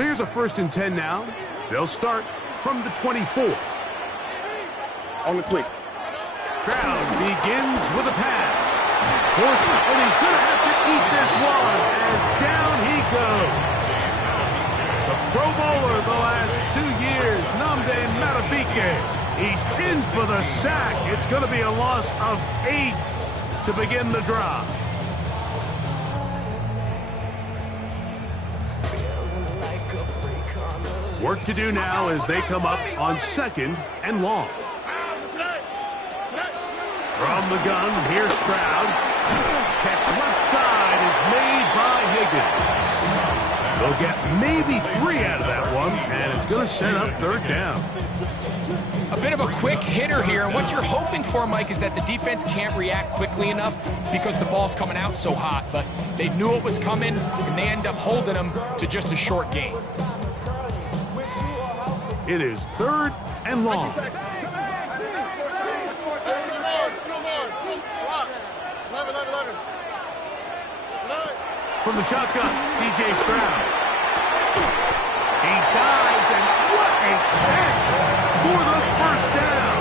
So here's a 1st and 10 now. They'll start from the 24. On the quick. Stroud begins with a pass. And he's going to have to eat this one as down he goes. The Pro Bowler the last 2 years, Nnamdi Madubuike. He's in for the sack. It's going to be a loss of 8 to begin the drive. Work to do now as they come up on 2nd and long. From the gun, here's Stroud. Catch left side is made by Higgins. They'll get maybe 3 out of that one, and it's going to set up 3rd down. A bit of a quick hitter here, and what you're hoping for, Mike, is that the defense can't react quickly enough because the ball's coming out so hot, but they knew it was coming, and they end up holding them to just a short gain. It is 3rd and long. From the shotgun, C.J. Stroud. He dives, and what a catch for the 1st down.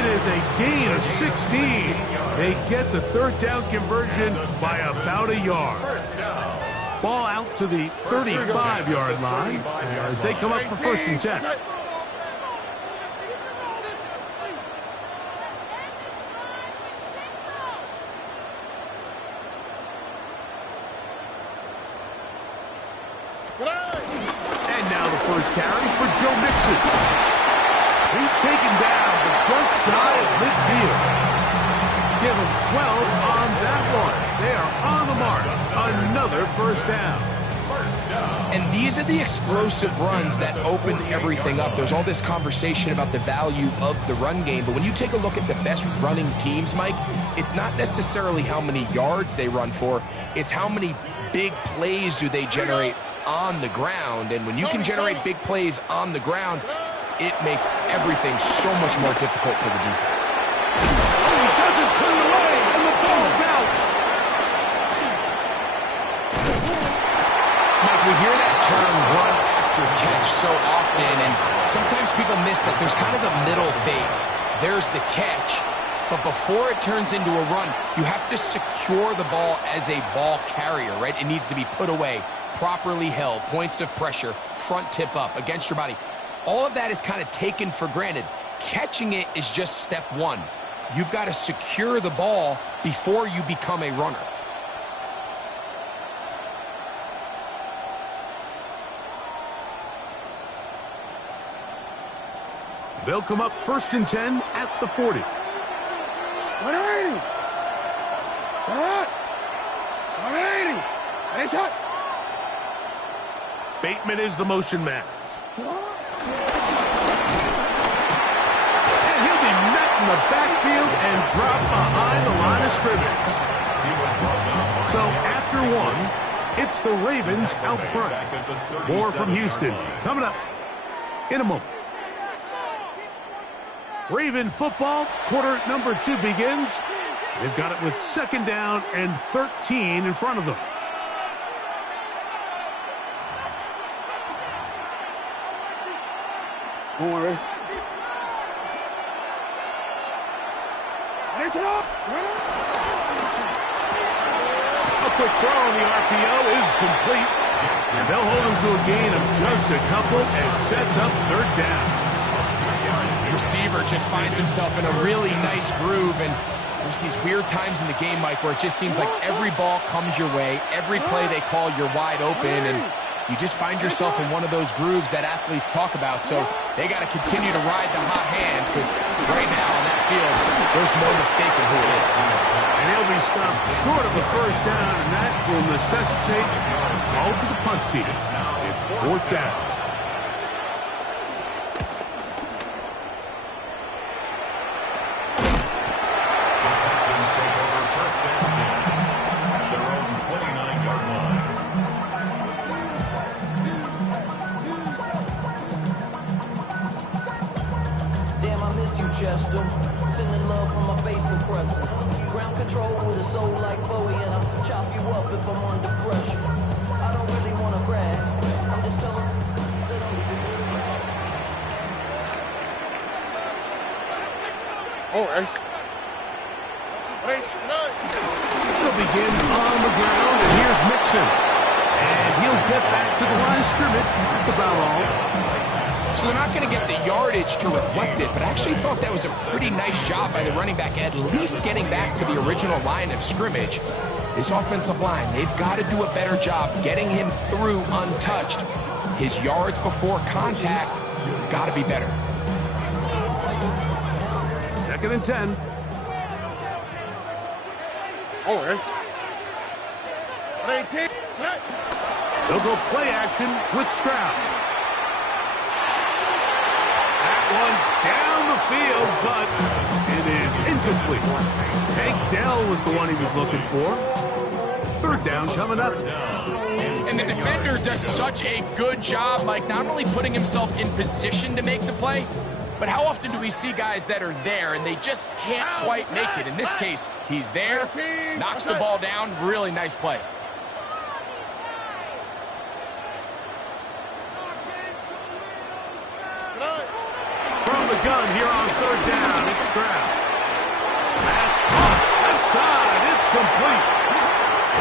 It is a gain of 16. They get the 3rd down conversion by about a yard. Ball out to the 35-yard line as they come up for 1st and 10. And now the 1st carry for Joe Mixon. He's taken down, but just shy of midfield. Give him 12 on that one. They are on the march. Another 1st down. And these are the explosive runs that open everything up. There's all this conversation about the value of the run game, but when you take a look at the best running teams, Mike, it's not necessarily how many yards they run for, it's how many big plays do they generate on the ground. And when you can generate big plays on the ground, it makes everything so much more difficult for the defense. Oh, he doesn't put it away, and the ball's out. Mike, we hear that term run after catch so often, and sometimes people miss that there's kind of a middle phase. There's the catch, but before it turns into a run, you have to secure the ball as a ball carrier, right? It needs to be put away, properly held, points of pressure, front tip up against your body. All of that is kind of taken for granted. Catching it is just step 1. You've got to secure the ball before you become a runner. They'll come up 1st and 10 at the 40. Bateman is the motion man. And he'll be met in the backfield and dropped behind the line of scrimmage. So after 1, it's the Ravens out front. More from Houston coming up in a moment. Raven football, quarter number 2 begins. They've got it with 2nd down and 13 in front of them. Don't worry. A quick throw on the RPO is complete. And they'll hold him to a gain of just a couple and sets up 3rd down. Receiver just finds himself in a really nice groove, and there's these weird times in the game, Mike, where it just seems like every ball comes your way, every play they call, you're wide open, and you just find yourself in one of those grooves that athletes talk about. So they got to continue to ride the hot hand, because right now on that field, there's no mistaking who it is. And he'll be stopped short of the 1st down, and that will necessitate a call to the punt team. It's 4th down. Chester, sending love from my bass compressor. Ground control with a soul like Bowie, and I'll chop you up if I'm under pressure. I don't really want to brag, I'm just tell them they don't need to do the rest. All right. They'll begin on the ground, and here's Mixon. And he'll get back to the line of scrimmage. That's about all. So they're not going to get the yardage to reflect it, but I actually thought that was a pretty nice job by the running back, at least getting back to the original line of scrimmage. This offensive line, they've got to do a better job getting him through untouched. His yards before contact got to be better. 2nd and 10. All right. They'll go play action with Stroud. That one down the field, but it is incomplete. Tank Dell was the one he was looking for. 3rd down coming up. And the defender does such a good job, like not only putting himself in position to make the play, but how often do we see guys that are there and they just can't quite make it? In this case, he's there, knocks the ball down, really nice play. From the gun here on 3rd down, it's Stroud. That's caught left side, it's complete.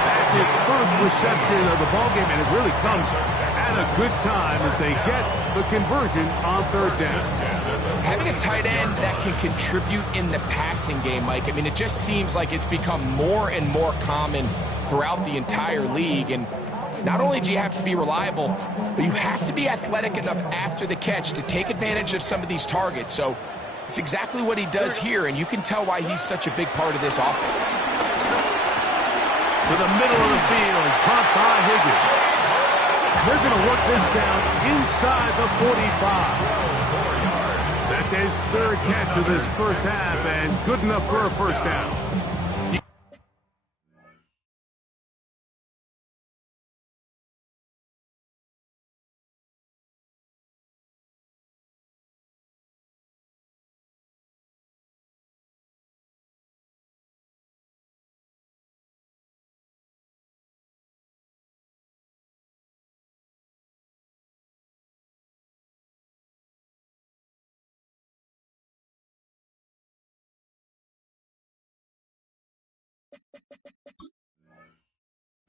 That's his first reception of the ballgame, and it really comes at a good time as they get the conversion on 3rd down. Having a tight end that can contribute in the passing game, Mike, I mean, it just seems like it's become more and more common throughout the entire league. And not only do you have to be reliable, but you have to be athletic enough after the catch to take advantage of some of these targets. So it's exactly what he does here, and you can tell why he's such a big part of this offense. To the middle of the field, caught by Higgins. They're going to work this down inside the 45. That's his 3rd catch of this first half, and good enough for a 1st down.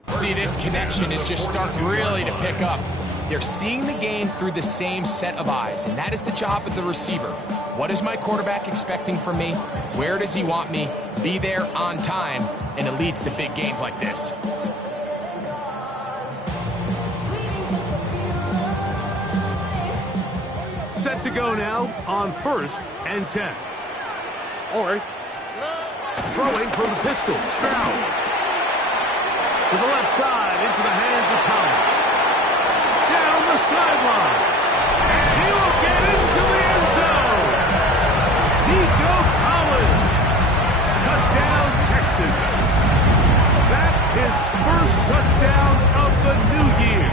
See, this connection is just starting really to pick up. They're seeing the game through the same set of eyes, and that is the job of the receiver. What is my quarterback expecting from me? Where does he want me? Be there on time, and it leads to big gains like this. Set to go now on 1st and 10. All right. Throwing from the pistol, Stroud. To the left side, into the hands of Collins. Down the sideline. And he will get into the end zone. Nico Collins. Touchdown, Texans. That is first touchdown of the new year.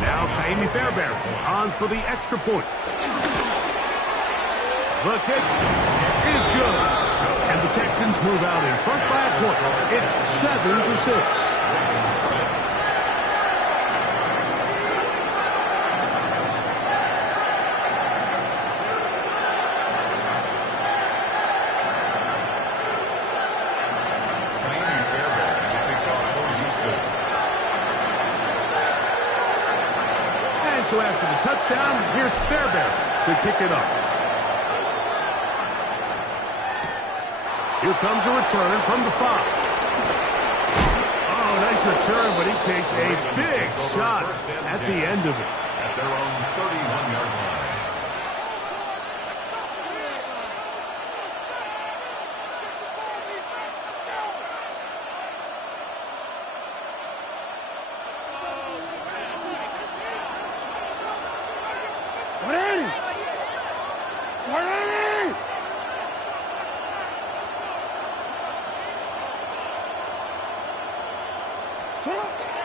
Now Kaimi Fairbairn on for the extra point. The kick is good. And the Texans move out in front by a point. It's 7-6. And so after the touchdown, here's Fairbairn to kick it off. Here comes a return from the 5. Oh, nice return, but he takes a big shot at the end of it. At their own 31-yard line.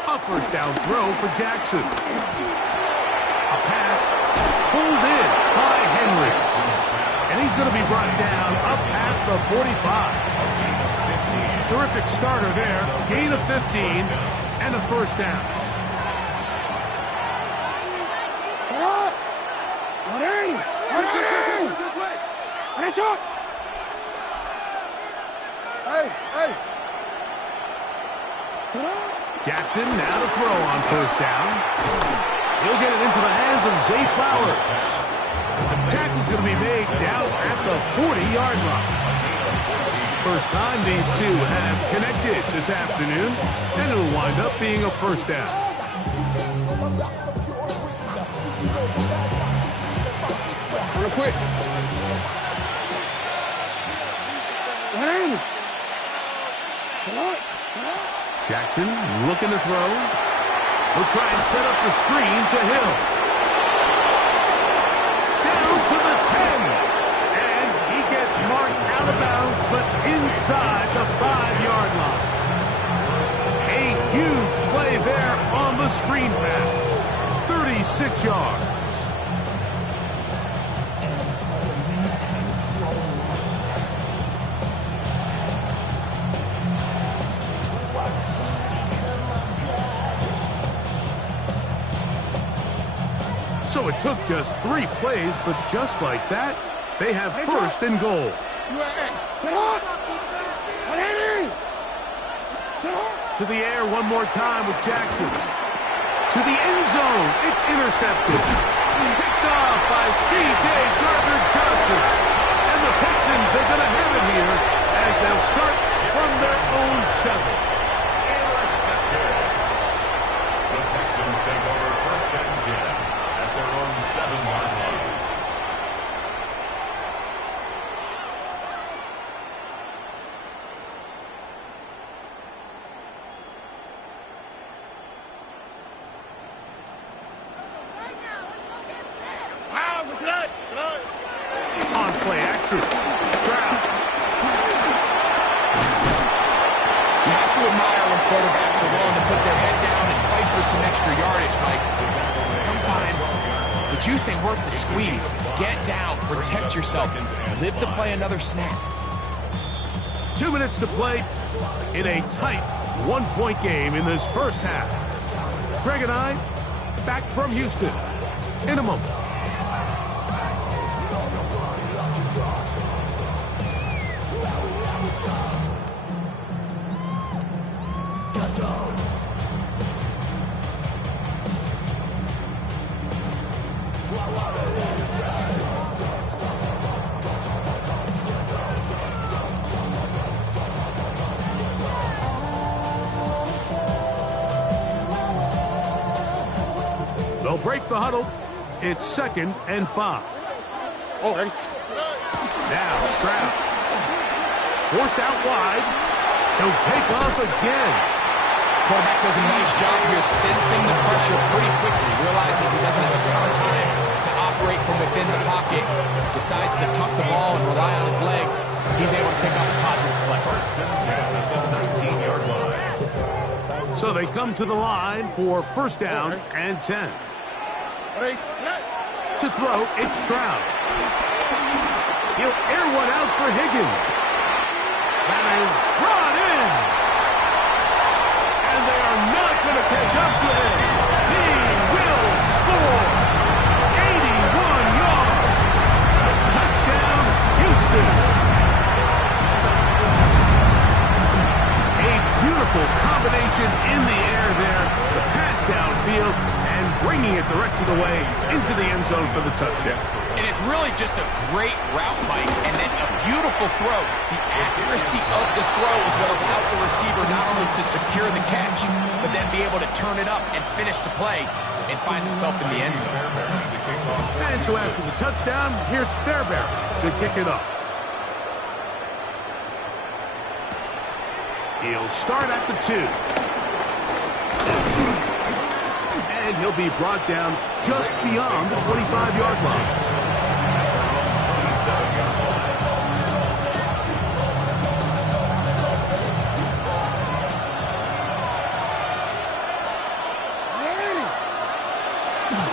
A first down throw for Jackson. A pass pulled in by Henry. And he's going to be brought down up past the 45. Terrific starter there. Gain of 15 and a first down. Ready! Ready! Ready, shot! Hey! Jackson now to throw on first down. He'll get it into the hands of Zay Flowers. The tackle's going to be made down at the 40-yard line. First time these two have connected this afternoon, and it'll wind up being a first down. Real quick. Ready! Jackson looking to throw. He'll try and set up the screen to Hill. Down to the 10. And he gets marked out of bounds, but inside the 5-yard line. A huge play there on the screen pass. 36 yards. So it took just 3 plays, but just like that, they have first and goal. To the air one more time with Jackson. To the end zone. It's intercepted. Picked off by C.J. Gardner-Johnson. And the Texans are going to have it here as they'll start from their own 7. Intercepted. The Texans take over first and 10 at their own 7-yard line. On play action. Stroud. You have to admire when quarterbacks are willing to put their head down and fight for some extra yardage, Mike. Sometimes the juice ain't worth the squeeze. Get down, protect yourself, live to play another snap. 2 minutes to play in a tight 1-point game in this first half. Greg and I, back from Houston in a moment. They'll break the huddle. It's 2nd and 5. All right. Now Stroud. Forced out wide. He'll take off again. Quarterback does a nice job here sensing the pressure pretty quickly. Realizes he doesn't have a ton of time to operate from within the pocket. Decides to tuck the ball and rely on his legs. He's able to pick up a positive play. First and 10 at the 19-yard line. So they come to the line for first down and 10. Ready? To throw, it's Stroud. He'll air one out for Higgins. That is brought in. And they are not going to catch up to him. He will score. 81 yards. Touchdown, Houston. A beautiful combination in the air there. The pass downfield and bringing it the rest of the way into the end zone for the touchdown. And it's really just a great route, Mike, and then a beautiful throw. The accuracy of the throw is what allowed the receiver not only to secure the catch, but then be able to turn it up and finish the play and find himself in the end zone. And so after the touchdown, here's Fairbairn to kick it off. He'll start at the 2. And he'll be brought down just beyond the 25-yard line.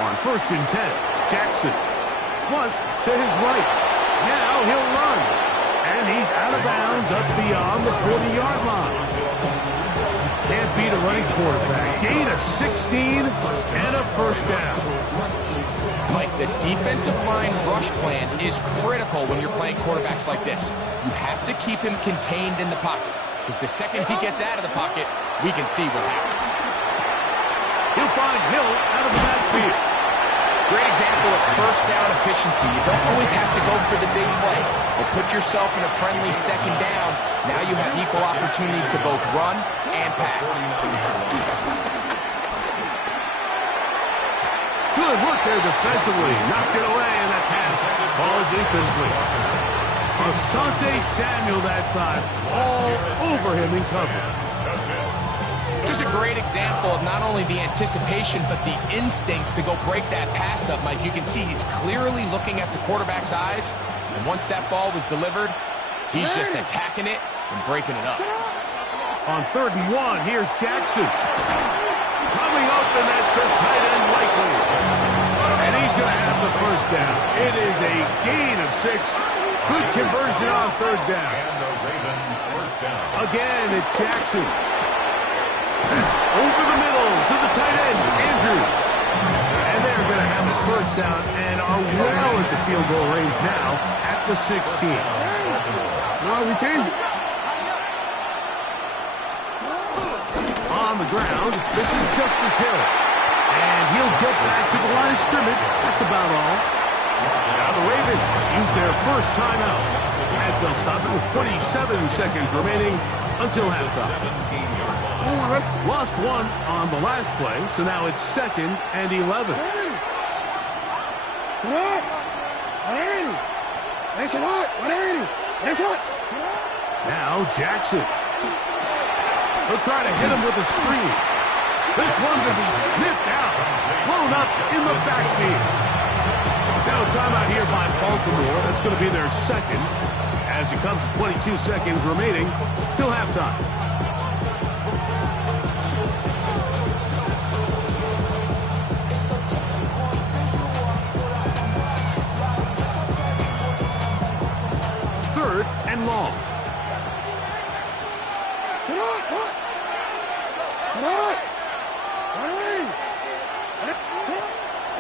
On first and 10, Jackson flush to his right. Now he'll run. And he's out of bounds up beyond the 40-yard line. Can't beat a running quarterback. Gain of 16 and a first down. Mike, the defensive line rush plan is critical when you're playing quarterbacks like this. You have to keep him contained in the pocket, because the second he gets out of the pocket, we can see what happens. He'll find Hill out of the backfield. Great example of first down efficiency. You don't always have to go for the big play, but put yourself in a friendly second down. Now you have equal opportunity to both run and pass. Good work there defensively. Knocked it away, and that pass ball is incomplete. Asante Samuel that time, all over him in coverage. Just a great example of not only the anticipation, but the instincts to go break that pass up, Mike. You can see he's clearly looking at the quarterback's eyes, and once that ball was delivered, he's just attacking it and breaking it up. On 3rd and 1, here's Jackson. Coming open, that's the tight end likely. And he's going to have the first down. It is a gain of 6. Good conversion on 3rd down. And the Raven first down. Again, it's Jackson. That's over the middle to the tight end, Andrews. And they're going to have a first down and are well into field goal range now at the 16. No, we changed it. On the ground, this is Justice Hill. And he'll get back to the line of scrimmage. That's about all. Now the Ravens use their first timeout, as they'll stop it with 27 seconds remaining until halftime. Lost 1 on the last play, so now it's 2nd and 11. Now Jackson. He'll try to hit him with a screen. This one will be sniffed out, blown up in the backfield. Now a timeout here by Baltimore. That's going to be their second, as it comes to 22 seconds remaining till halftime. Third and long.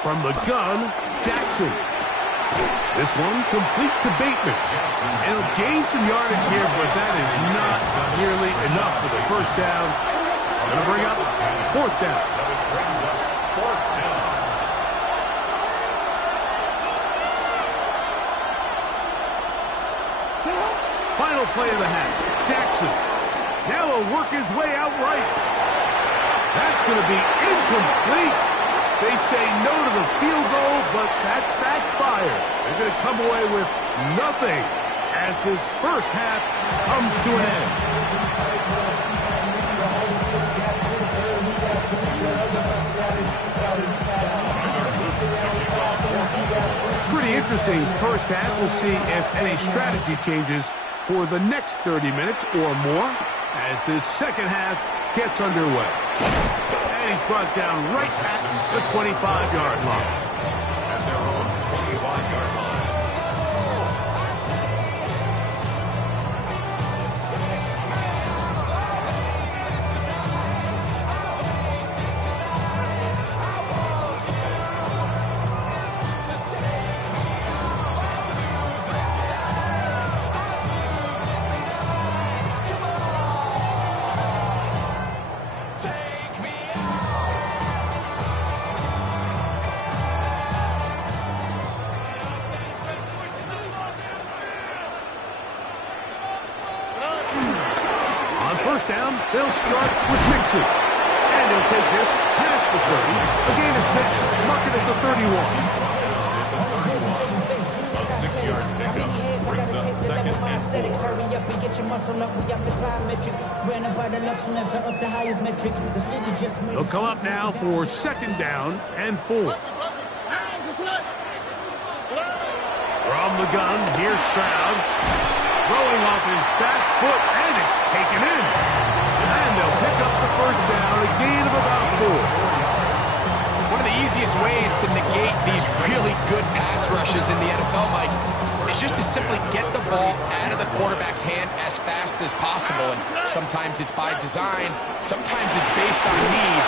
From the gun, Jackson. This one complete to Bateman. And he'll gain some yardage here, but that is not nearly enough for the first down. Going to bring up 4th down. Final play of the half. Jackson. Now he'll work his way out right. That's going to be incomplete. They say no to the field goal, but that backfires. They're going to come away with nothing as this first half comes to an end. Pretty interesting first half. We'll see if any strategy changes for the next 30 minutes or more as this second half gets underway. And he's brought down right at the 25-yard line. At their own 25-yard line. First down, they'll start with Mixon. And he'll take this past the 30. A gain of 6, mark it at the 31. A 6-yard pickup brings up 2nd and 4. Hurry up and get your muscle up. We up the plyometric. Ran up by the Luxembourg up the highest metric. The city just made. They'll come up now for 2nd down and 4. From the gun, here's Stroud. Throwing off his back foot, and it's taken in. And they'll pick up the first down, a gain of about 4. One of the easiest ways to negate these really good pass rushes in the NFL, Mike, is is just to simply get the ball out of the quarterback's hand as fast as possible. And sometimes it's by design, sometimes it's based on need.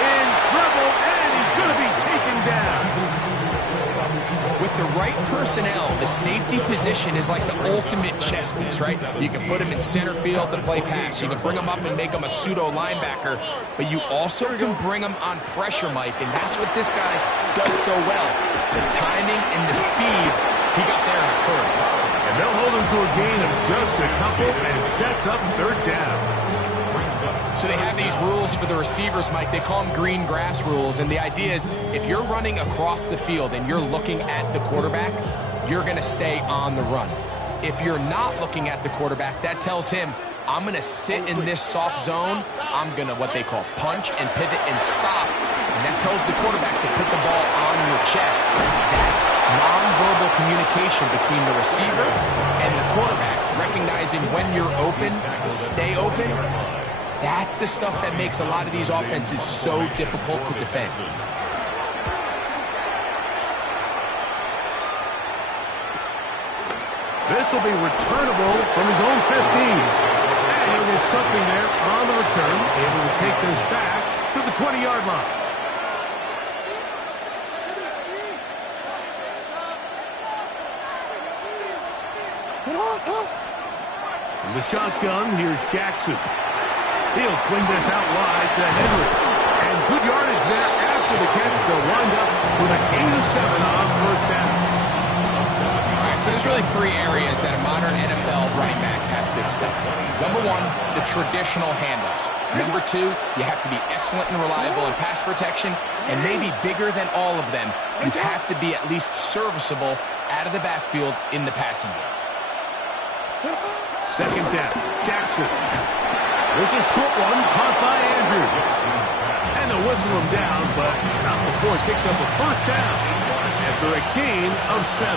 In trouble, and he's going to be taken down. With the right personnel, the safety position is like the ultimate chess piece, right? You can put him in center field to play pass. You can bring him up and make him a pseudo linebacker, but you also can bring him on pressure, Mike, and that's what this guy does so well. The timing and the speed, he got there in a hurry. And they'll hold him to a gain of just a couple and sets up third down. So they have these rules for the receivers, Mike. They call them green grass rules. And the idea is if you're running across the field and you're looking at the quarterback, you're going to stay on the run. If you're not looking at the quarterback, that tells him, I'm going to sit in this soft zone. I'm going to what they call punch and pivot and stop. And that tells the quarterback to put the ball on your chest. That nonverbal communication between the receiver and the quarterback, recognizing when you're open, stay open, that's the stuff that makes a lot of these offenses so difficult to defend. This will be returnable from his own 15s. And he'll get something there on the return, able to take this back to the 20-yard line. In the shotgun, here's Jackson. He'll swing this out wide to Henry. And good yardage there after the catch. They'll wind up with a gain of 7 on first down. All right, so there's really 3 areas that a modern NFL running back has to excel. Number 1, the traditional handoffs. Number 2, you have to be excellent and reliable in pass protection. And maybe bigger than all of them, you have to be at least serviceable out of the backfield in the passing game. Second down, Jackson. There's a short one caught by Andrews. And they'll whistle him down, but not before he picks up a first down after a gain of 7.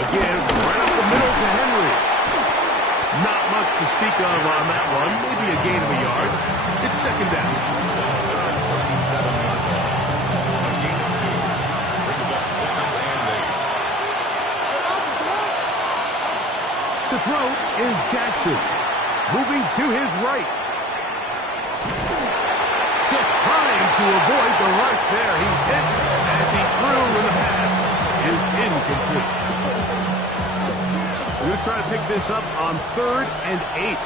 Again, right up the middle to Henry. Not much to speak of on that one. Maybe a gain of a yard. It's second down. To throw is Jackson. Moving to his right. Just trying to avoid the rush there. He's hit as he threw in the pass is incomplete. We're going to try to pick this up on 3rd and 8.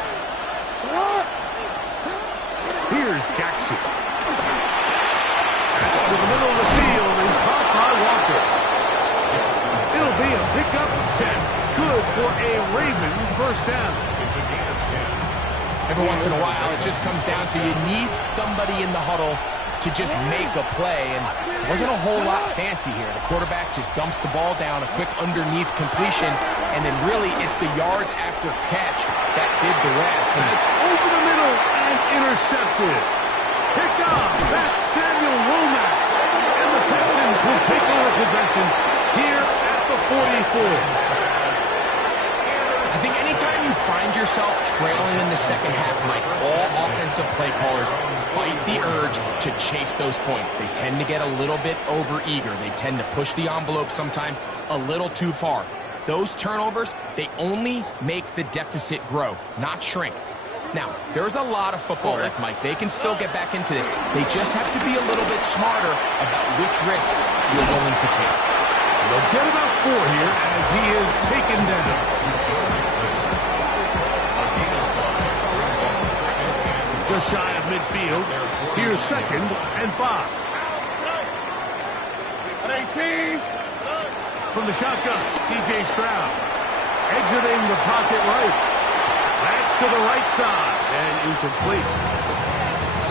Here's Jackson. That's to the middle of the field and caught by Walker. It'll be a pickup of 10. Good for a Raven first down. It's a gain of 10. Every once in a while, it just comes down to you need somebody in the huddle to just make a play, and it wasn't a whole lot fancy here. The quarterback just dumps the ball down, a quick underneath completion, and then really it's the yards after catch that did the rest. And it's over the middle and intercepted. Picked off. That's Samuel Womack. And the Texans will take over possession here at the 44. I think anytime you find yourself trailing in the second half, Mike, all offensive play callers fight the urge to chase those points. They tend to get a little bit overeager. They tend to push the envelope sometimes a little too far. Those turnovers, they only make the deficit grow, not shrink. Now, there's a lot of football left, Mike. They can still get back into this. They just have to be a little bit smarter about which risks you're willing to take. They'll get about 4 here as he is taken down. Just shy of midfield. Here's 2nd and 5. 18. From the shotgun, C.J. Stroud. Exiting the pocket right. That's to the right side and incomplete.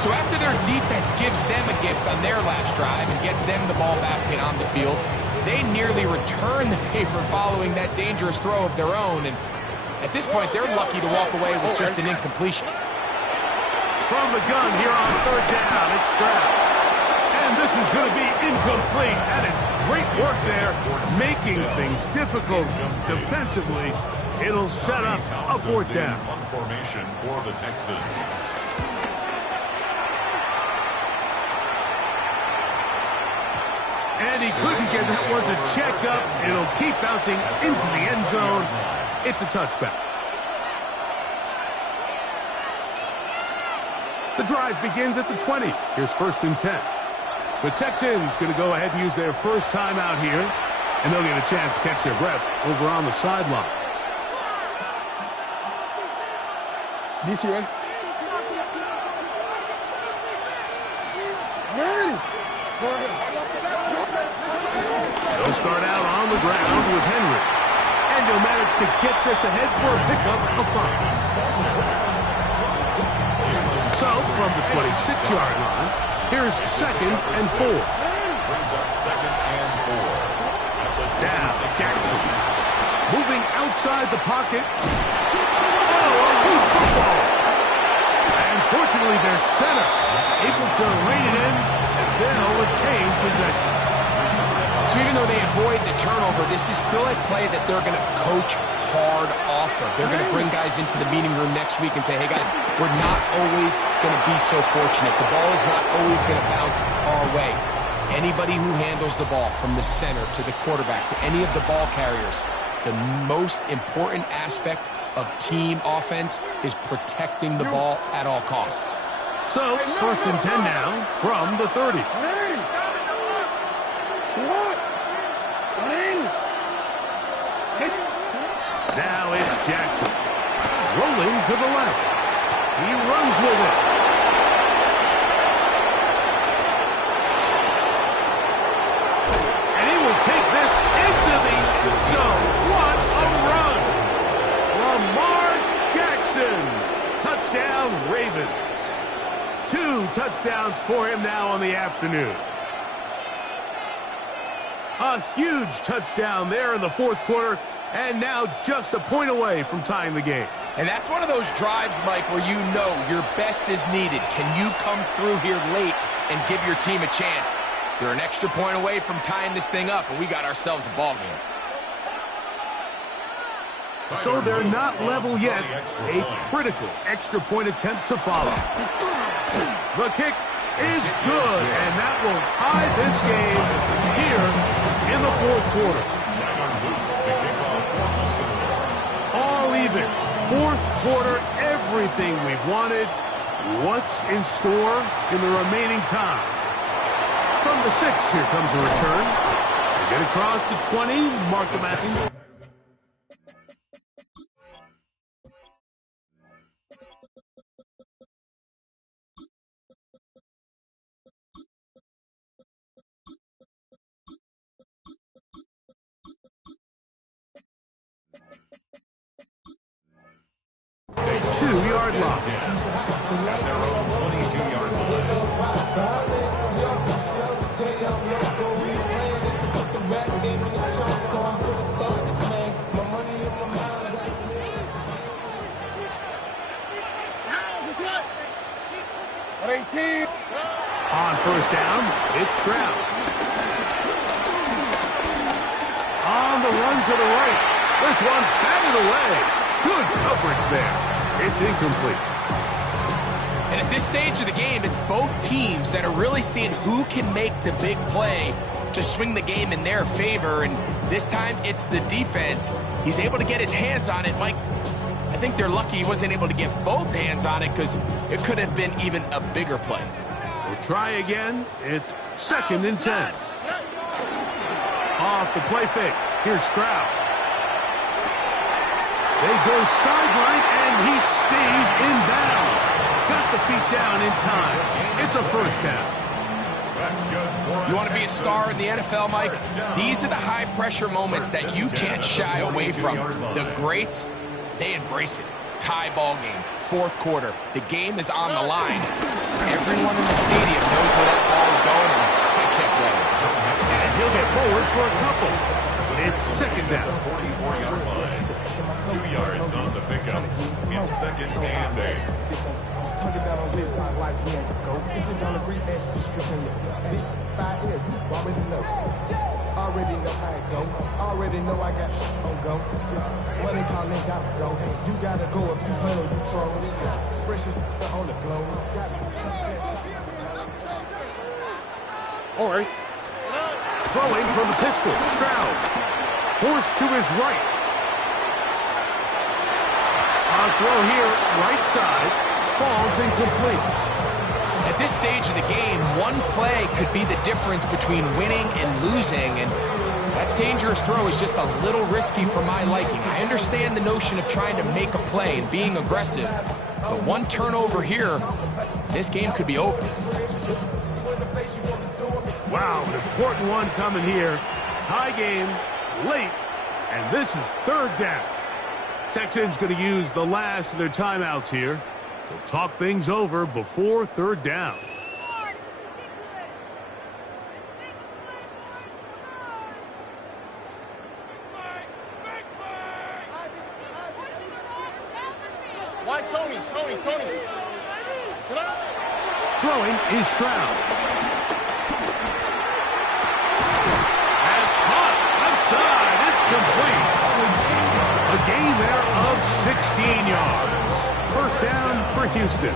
So after their defense gives them a gift on their last drive and gets them the ball back and on the field, they nearly return the favor following that dangerous throw of their own. And at this point, they're lucky to walk away with just an incompletion. From the gun here on 3rd down, it's Stroud. And this is going to be incomplete. That is great work there, making things difficult defensively It'll set up a fourth down. Punt formation for the Texans. And he couldn't get that one to check up. It'll keep bouncing into the end zone. It's a touchback. The drive begins at the 20. Here's 1st and 10. The Texans going to go ahead and use their first time out here, and they'll get a chance to catch their breath over on the sideline. DC, right? They'll start out on the ground with Henry, and he'll manage to get this ahead for a pickup of 5. So, from the 26-yard line, here's 2nd and 4. Brings up 2nd and 4. Down, Jackson. Moving outside the pocket. Oh, a loose football. And fortunately, their center able to rein it in, and they'll retain possession. So even though they avoid the turnover, this is still a play that they're going to coach hard off of. They're going to bring guys into the meeting room next week and say, hey, guys, we're not always going to be so fortunate. The ball is not always going to bounce our way. Anybody who handles the ball from the center to the quarterback to any of the ball carriers, the most important aspect of team offense is protecting the ball at all costs. So, 1st and 10 now from the 30. Now it's Jackson. Rolling to the left. He runs with it. And he will take this into the end zone. What a run! Lamar Jackson. Touchdown, Ravens. 2 touchdowns for him now on the afternoon. A huge touchdown there in the 4th quarter. And now just a point away from tying the game. And that's one of those drives, Mike, where you know your best is needed. Can you come through here late and give your team a chance? They're an extra point away from tying this thing up, and we got ourselves a ball game. So they're not level yet. A critical extra point attempt to follow. The kick is good, and that will tie this game here in the 4th quarter. All even. 4th quarter, everything we've wanted. What's in store in the remaining time? From the 6, here comes a return. They get across to 20. Mark Matthews. A 2-yard line. At their own 22-yard line. On 1st down, it's Stroud. On the run to the right. This one batted away. Good coverage there. It's incomplete. And at this stage of the game, it's both teams that are really seeing who can make the big play to swing the game in their favor. And this time, it's the defense. He's able to get his hands on it. Mike, I think they're lucky he wasn't able to get both hands on it because it could have been even a bigger play. We'll try again. It's 2nd and 10. Off the play fake. Here's Stroud. They go sideline, and he stays in bounds. Got the feet down in time. It's a 1st down. That's good. You want to be a star in the NFL, Mike? These are the high-pressure moments that you can't shy away from. The greats, they embrace it. Tie ball game, 4th quarter. The game is on the line. Everyone in the stadium knows where that ball is going, and they can't blame him. And he'll get forward for a couple. It's 2nd down. 44-yard line. 2 yards on the pickup. It's 2nd and 8. Tuck it down on his side like he had to go. If you don't agree, ask the strip in your bitch. 5 years, you already know. Already know how it go. Already know I got on go. When they call it, gotta go. You gotta go if you play or you troll. Fresh as on the blow. All right. Throwing from the pistol, Stroud. Forced to his right. On throw here, right side. Falls incomplete. At this stage of the game, one play could be the difference between winning and losing, and that dangerous throw is just a little risky for my liking. I understand the notion of trying to make a play and being aggressive, but one turnover here, this game could be over. Wow, an important one coming here. Tie game, late, and this is third down. Texans going to use the last of their timeouts here. So talk things over before third down. Why Tony? Throwing is Stroud. And caught outside. It's complete. A gain there of 16 yards. First down for Houston.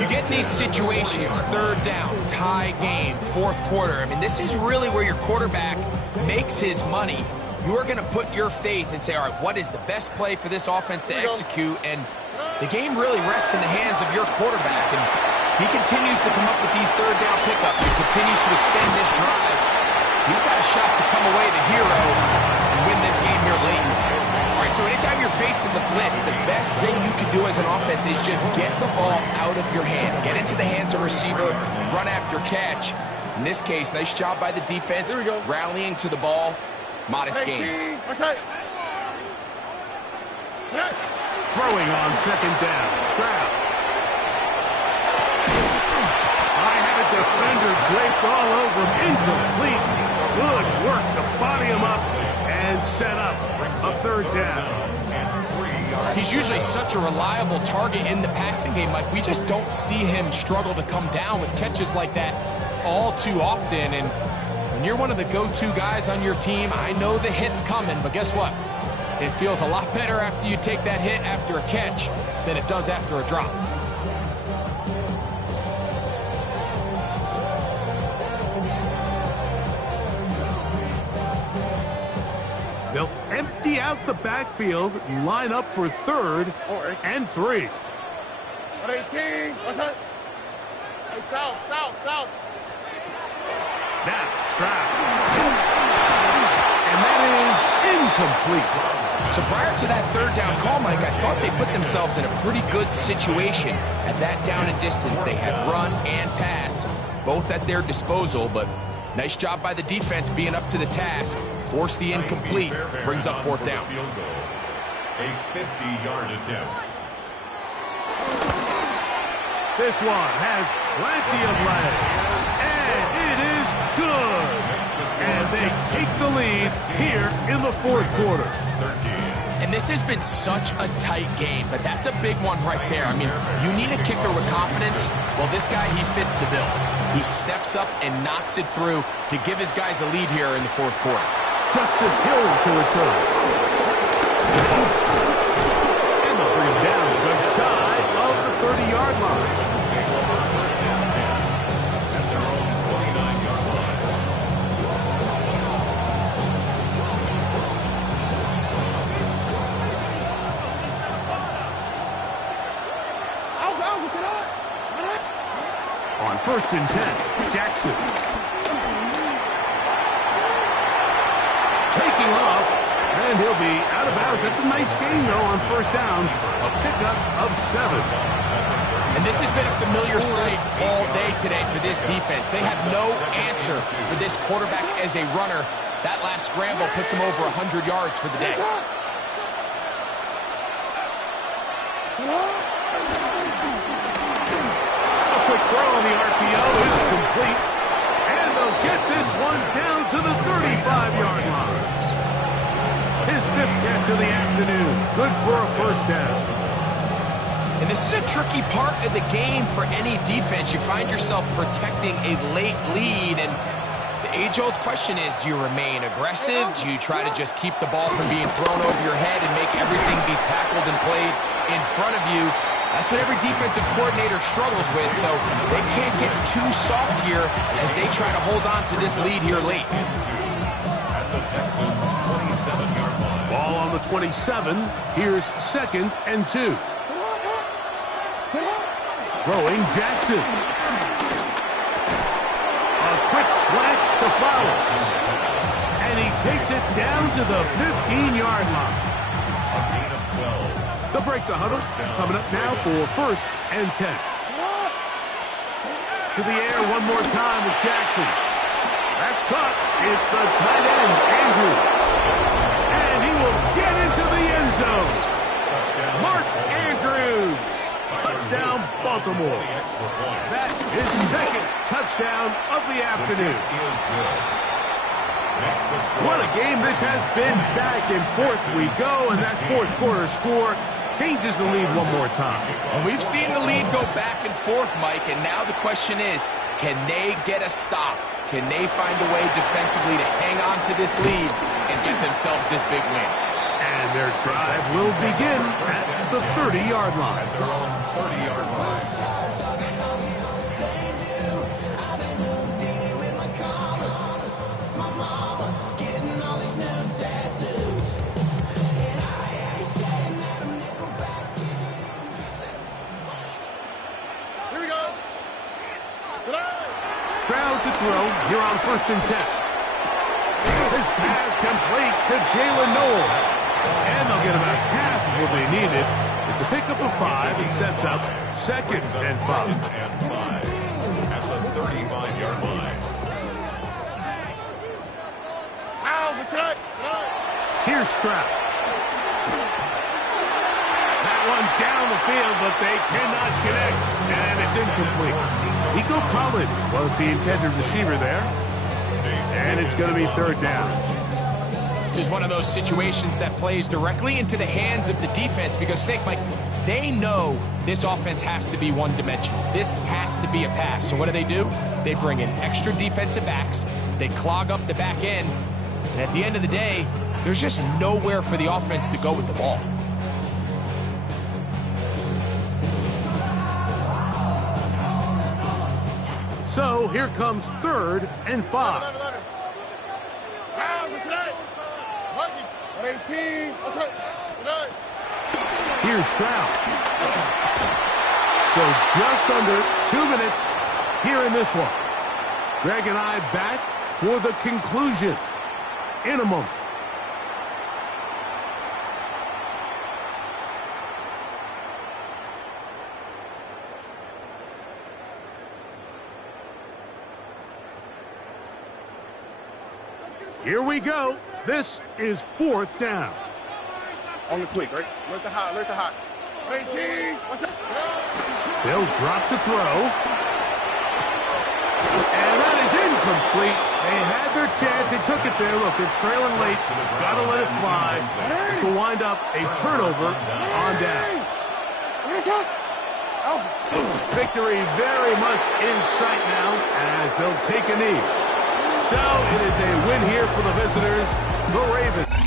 You get in these situations, third down, tie game, fourth quarter. I mean, this is really where your quarterback makes his money. You are going to put your faith and say, all right, what is the best play for this offense to execute? And the game really rests in the hands of your quarterback. And he continues to come up with these third down pickups. He continues to extend this drive. He's got a shot to come away the hero and win this game here late. All right, so anytime you're facing the blitz, the best thing you can do as an offense is just get the ball out of your hand. Get into the hands of receiver, run after catch. In this case, nice job by the defense, rallying to the ball. Modest gain. Throwing on second down. Stroud. I had a defender draped all over him. Incomplete. Good work to body him up and set up a third down. He's usually such a reliable target in the passing game. Like, we just don't see him struggle to come down with catches like that all too often. And when you're one of the go-to guys on your team, I know the hit's coming, but guess what? It feels a lot better after you take that hit after a catch than it does after a drop. They'll empty out the backfield, line up for third and 3. 18. What's that? Hey, south. Now, Stroud. And that is incomplete. So prior to that third down call, Mike, I thought they put themselves in a pretty good situation. At that down and distance, they had run and pass, both at their disposal, but nice job by the defense being up to the task. Force the incomplete, brings up fourth down. A 50-yard attempt. This one has plenty of legs, and it is good. And they take the lead here in the fourth quarter. And this has been such a tight game, but that's a big one right there. I mean, you need a kicker with confidence. Well, this guy, he fits the bill. He steps up and knocks it through to give his guys a lead here in the fourth quarter. Justice Hill to return. And they'll bring him down just shy of the 30-yard line. On first and 10, Jackson. Taking off, and he'll be out of bounds. That's a nice gain, though, on first down. A pickup of 7. And this has been a familiar sight all day today for this defense. They have no answer for this quarterback as a runner. That last scramble puts him over 100 yards for the day. Quick throw on the RPO is complete. And they'll get this one down to the 35-yard line. His 5th catch of the afternoon. Good for a first down. And this is a tricky part of the game for any defense. You find yourself protecting a late lead, and age-old question is, do you remain aggressive? Do you try to just keep the ball from being thrown over your head and make everything be tackled and played in front of you? That's what every defensive coordinator struggles with, so they can't get too soft here as they try to hold on to this lead here late. At the Texans' 27-yard line. Ball on the 27. Here's 2nd and 2. Throwing Jackson. A quick slant to Flowers. And he takes it down to the 15-yard line. A gain of 12. They'll break the huddle. Coming up now for 1st and 10. To the air one more time with Jackson. That's caught. It's the tight end, Andrews. And he will get into the end zone. Mark Andrews. Touchdown, Baltimore. That is 2nd touchdown of the afternoon. What a game this has been. Back and forth we go, and that 4th quarter score changes the lead one more time. And we've seen the lead go back and forth, Mike, and now the question is, can they get a stop? Can they find a way defensively to hang on to this lead and get themselves this big win? And their drive will begin at the 30-yard line. At their own 30-yard line. Here we go. Stroud to throw here on 1st and 10. His pass complete to Jalen Noel. And they'll get about half of what they needed. It's a pickup of 5 and sets up 2nd and 5. 2nd and 5 at the 35-yard line. Here's Stroud. That one down the field, but they cannot connect. And it's incomplete. Nico Collins was the intended receiver there. And it's going to be 3rd down. This is one of those situations that plays directly into the hands of the defense because think, Mike, they know this offense has to be one-dimensional. This has to be a pass. So what do? They bring in extra defensive backs. They clog up the back end. And at the end of the day, there's just nowhere for the offense to go with the ball. So here comes 3rd and 5. 18. Here's Stroud. So just under 2 minutes here in this one. Greg and I back for the conclusion in a moment. Here we go. This is 4th down. On the quick, right? Let the hot. 18. They'll drop to throw. And that is incomplete. They had their chance. They took it there. Look, they're trailing late. Got to let it fly. This will wind up a turnover on down. Victory very much in sight now as they'll take a knee. So it is a win here for the visitors, the Ravens.